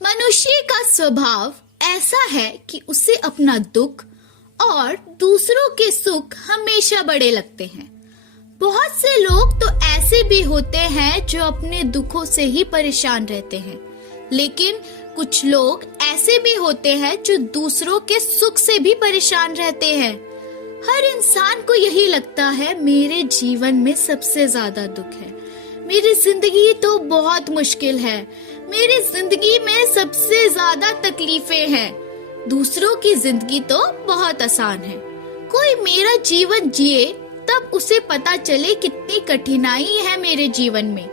मनुष्य का स्वभाव ऐसा है कि उसे अपना दुख और दूसरों के सुख हमेशा बड़े लगते हैं। बहुत से लोग तो ऐसे भी होते हैं जो अपने दुखों से ही परेशान रहते हैं, लेकिन कुछ लोग ऐसे भी होते हैं जो दूसरों के सुख से भी परेशान रहते हैं। हर इंसान को यही लगता है, मेरे जीवन में सबसे ज्यादा दुख है, मेरी जिंदगी तो बहुत मुश्किल है, मेरी जिंदगी में सबसे ज्यादा तकलीफें हैं, दूसरों की जिंदगी तो बहुत आसान है। कोई मेरा जीवन जिए तब उसे पता चले कितनी कठिनाई है मेरे जीवन में।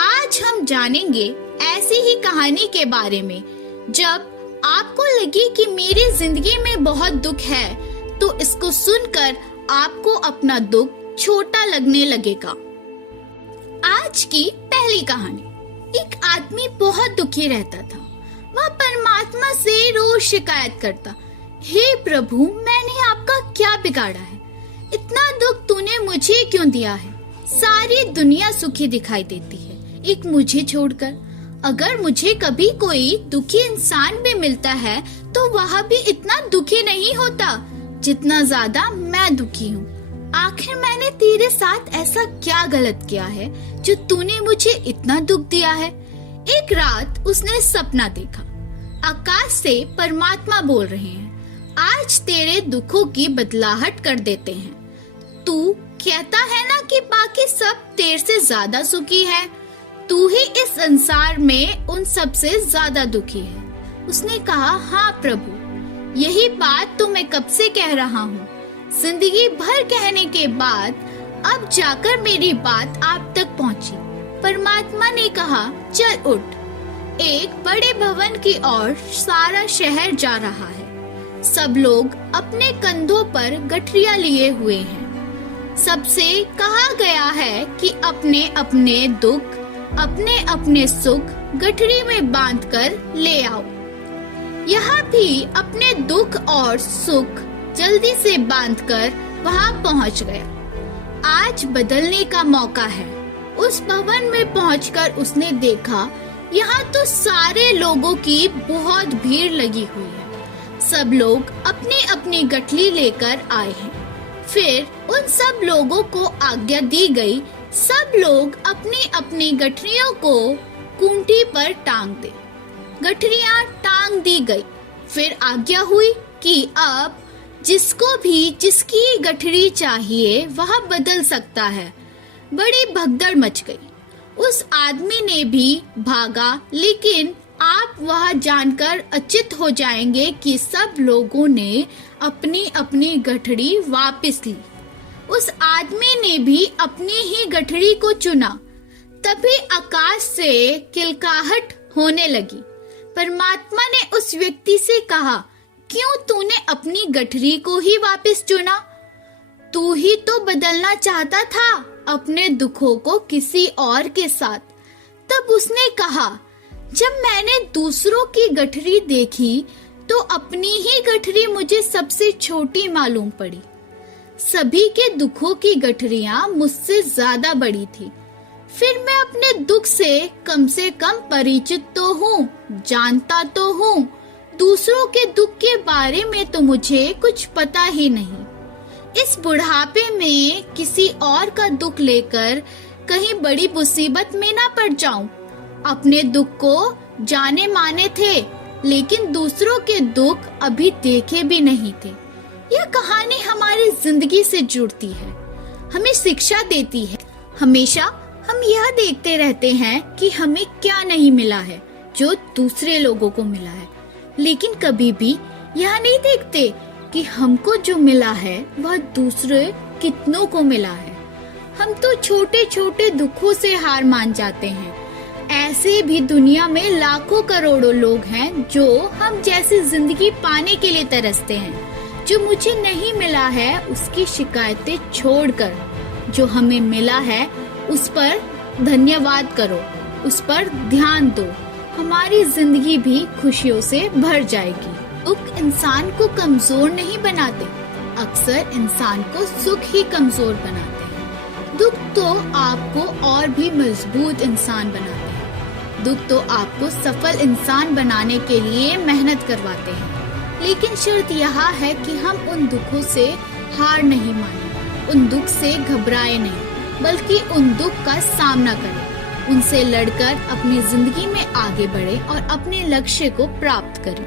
आज हम जानेंगे ऐसी ही कहानी के बारे में। जब आपको लगे कि मेरी जिंदगी में बहुत दुख है, तो इसको सुनकर आपको अपना दुख छोटा लगने लगेगा। आज की पहली कहानी। एक आदमी बहुत दुखी रहता था। वह परमात्मा से रोज शिकायत करता, हे प्रभु, मैंने आपका क्या बिगाड़ा है? इतना दुख तूने मुझे क्यों दिया है? सारी दुनिया सुखी दिखाई देती है, एक मुझे छोड़कर। अगर मुझे कभी कोई दुखी इंसान भी मिलता है तो वह भी इतना दुखी नहीं होता जितना ज्यादा मैं दुखी हूँ। आखिर मैंने तेरे साथ ऐसा क्या गलत किया है जो तूने मुझे इतना दुख दिया है? एक रात उसने सपना देखा। आकाश से परमात्मा बोल रहे हैं, आज तेरे दुखों की बदलाहट कर देते हैं। तू कहता है ना कि बाकी सब तेरे से ज्यादा सुखी है, तू ही इस संसार में उन सब से ज्यादा दुखी है। उसने कहा, हाँ प्रभु, यही बात तो मैं कब से कह रहा हूँ। जिंदगी भर कहने के बाद अब जाकर मेरी बात आप तक पहुँची। परमात्मा ने कहा, चल उठ। एक बड़े भवन की ओर सारा शहर जा रहा है। सब लोग अपने कंधों पर गठरियां लिए हुए हैं। सबसे कहा गया है कि अपने अपने दुख, अपने अपने सुख गठरी में बांधकर ले आओ। यहाँ भी अपने दुख और सुख जल्दी से बांधकर वहाँ पहुँच गया। आज बदलने का मौका है। उस भवन में पहुंचकर उसने देखा, यहाँ तो सारे लोगों की बहुत भीड़ लगी हुई है। सब लोग अपनी अपनी गठरी लेकर आए हैं। फिर उन सब लोगों को आज्ञा दी गई, सब लोग अपनी अपनी गठरियों को खूंटी पर टांग दे। गठरियां टांग दी गई। फिर आज्ञा हुई कि अब जिसको भी जिसकी गठरी चाहिए वह बदल सकता है। बड़ी भगदड़ मच गई। उस आदमी ने भी भागा, लेकिन आप वह जानकर अचंभित हो जाएंगे कि सब लोगों ने अपनी अपनी गठरी वापस ली। उस आदमी ने भी अपनी ही गठरी को चुना। तभी आकाश से किलकाहट होने लगी। परमात्मा ने उस व्यक्ति से कहा, क्यों तूने अपनी गठरी को ही वापस चुना? तू ही तो बदलना चाहता था अपने दुखों को किसी और के साथ। तब उसने कहा, जब मैंने दूसरों की गठरी देखी तो अपनी ही गठरी मुझे सबसे छोटी मालूम पड़ी। सभी के दुखों की गठरियां मुझसे ज्यादा बड़ी थी। फिर मैं अपने दुख से कम परिचित तो हूँ, जानता तो हूँ। दूसरों के दुख के बारे में तो मुझे कुछ पता ही नहीं। इस बुढ़ापे में किसी और का दुख लेकर कहीं बड़ी मुसीबत में ना पड़ जाऊं। अपने दुख को जाने माने थे, लेकिन दूसरों के दुख अभी देखे भी नहीं थे। यह कहानी हमारी जिंदगी से जुड़ती है, हमें शिक्षा देती है। हमेशा हम यह देखते रहते हैं कि हमें क्या नहीं मिला है जो दूसरे लोगों को मिला है, लेकिन कभी भी यह नहीं देखते कि हमको जो मिला है वह दूसरे कितनों को मिला है। हम तो छोटे छोटे दुखों से हार मान जाते हैं। ऐसे भी दुनिया में लाखों करोड़ों लोग हैं जो हम जैसी जिंदगी पाने के लिए तरसते हैं। जो मुझे नहीं मिला है उसकी शिकायतें छोड़कर जो हमें मिला है उस पर धन्यवाद करो, उस पर ध्यान दो। हमारी जिंदगी भी खुशियों से भर जाएगी। दुख इंसान को कमजोर नहीं बनाते, अक्सर इंसान को सुख ही कमजोर बनाते हैं। दुख तो आपको और भी मजबूत इंसान बनाते हैं। दुख तो आपको सफल इंसान बनाने के लिए मेहनत करवाते हैं, लेकिन शर्त यह है कि हम उन दुखों से हार नहीं माने, उन दुख से घबराए नहीं, बल्कि उन दुख का सामना करें, उनसे लड़कर अपनी जिंदगी में आगे बढ़े और अपने लक्ष्य को प्राप्त करें।